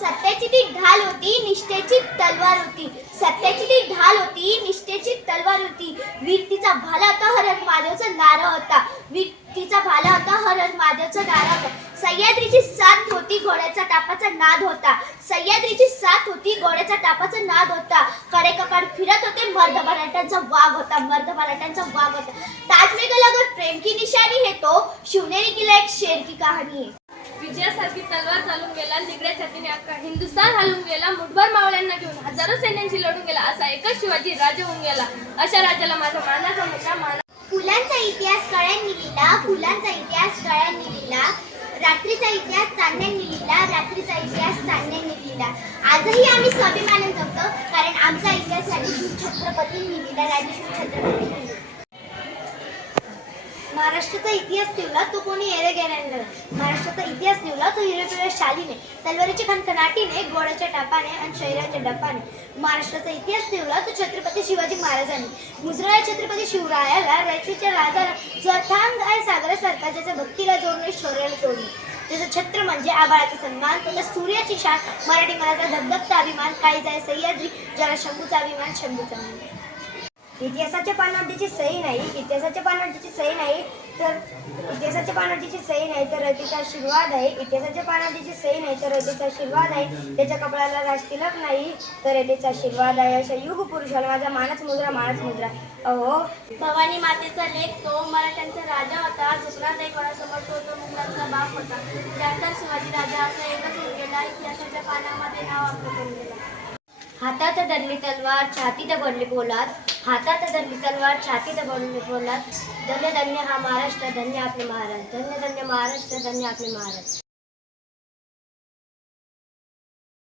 सत्याची ती ढाल होती, निष्ठेची तलवार होती. सत्याची ती ढाल होती, निष्ठेची तलवार होती. वीर तिचा भाला होता, हर हर महादेवचा नारा होता. वीर तिचा भाला होता, हर हर महादेवचा नारा होता. सह्याद्रीची साथ होती, घोड्याचा टापाचा नाद होता. सह्याद्रीची साथ होती, घोड्याचा टापाचा नाद होता. कडेकपाळ फिरत होते, मर्द मराठ्यांचा वाघ होता. मर्द मराठ्यांचा वाघ होता. ताजमहल अगर प्रेम की निशानी है तो शिवनेरी किल्ला एक शेर की कहाणी है. विजयासारखी तलवार चालून गेला, निगड्या छातीने अख्खा हिंदुस्थान हलून गेला. मुठभर मावळ्यांना घेऊन हजारो सैन्यांशी लढून गेला. असा एकच शिवाजी राजा होऊन गेला. अशा राजाला माझा मानाचा मुद्दा फुलांचा इतिहास कळ्यांनी लिहिला, फुलांचा इतिहास कळ्यांनी लिहिला. रात्रीचा इतिहास चांदण्यांनी लिहिला, रात्रीचा इतिहास चांदण्यांनी लिहिला. आजही आम्ही स्वाभिमानाने जगतो, कारण आमचा इतिहास राजश्री छत्रपतींनी लिहिला. राजश्री छत्रपतींनी लिहिला. महाराष्ट्राचा इतिहास लिहिला तो कोणी येरे गेल्याने. महाराष्ट्राचा इतिहास लिहिला तो हिरव्या शालीने, तलवारीच्या खणखणाटीने, घोड्याच्या टापाने आणि शैराच्या डपाने. महाराष्ट्राचा इतिहास लिहिला तो छत्रपती शिवाजी महाराजांनी. मुजरा छत्रपती शिवरायाला, रयतेच्या राजाला, जो अथांग आहे सागरासारखा, ज्याच्या भक्तीला जोडणे, शौर्याला तोडणे. त्याचं छत्र म्हणजे आभाळाचा सन्मान, त्याच्या सूर्याची शान, मराठी मनाचा धगधगता अभिमान. काही जाय सह्याद्री, ज्याला शंभूचा अभिमान, शंभूचा अभिमान. इतिहासाच्या पानावर ज्याची सही नाही, इतिहासाच्या पानावर ज्याची सही नाही तर इतिहासाच्या पानावर ज्याची सही नाही तर रयतेचा आशीर्वाद आहे. इतिहासाच्या पानावर ज्याची सही नाही तर रयतेचा आशीर्वाद आहे. त्याच्या कपाळाला राजतिलक नाही तर रयतेचा आशीर्वाद आहे. अशा युग पुरुषाला माझा मानच मुद्रा, मानच मुद्रा. अहो भवानी मातेचा लेख तो, मराठ्यांचा राजा होता. झुकणार नाही कोणासमोर, तो मुघलांचा बाप होता. त्यानंतर शिवाजी राजा असा एकच होऊन गेला, इतिहासाच्या पानामध्ये नाव आपलं करून गेला. हातात धरली तलवार, छातीत भरली पोलाद. हातात धरली तलवार, छातीत भरली पोलाद. धन्य धन्य हा महाराष्ट्र, धन्य आपले महाराज. धन्य धन्य महाराष्ट्र, धन्य आपले महाराज.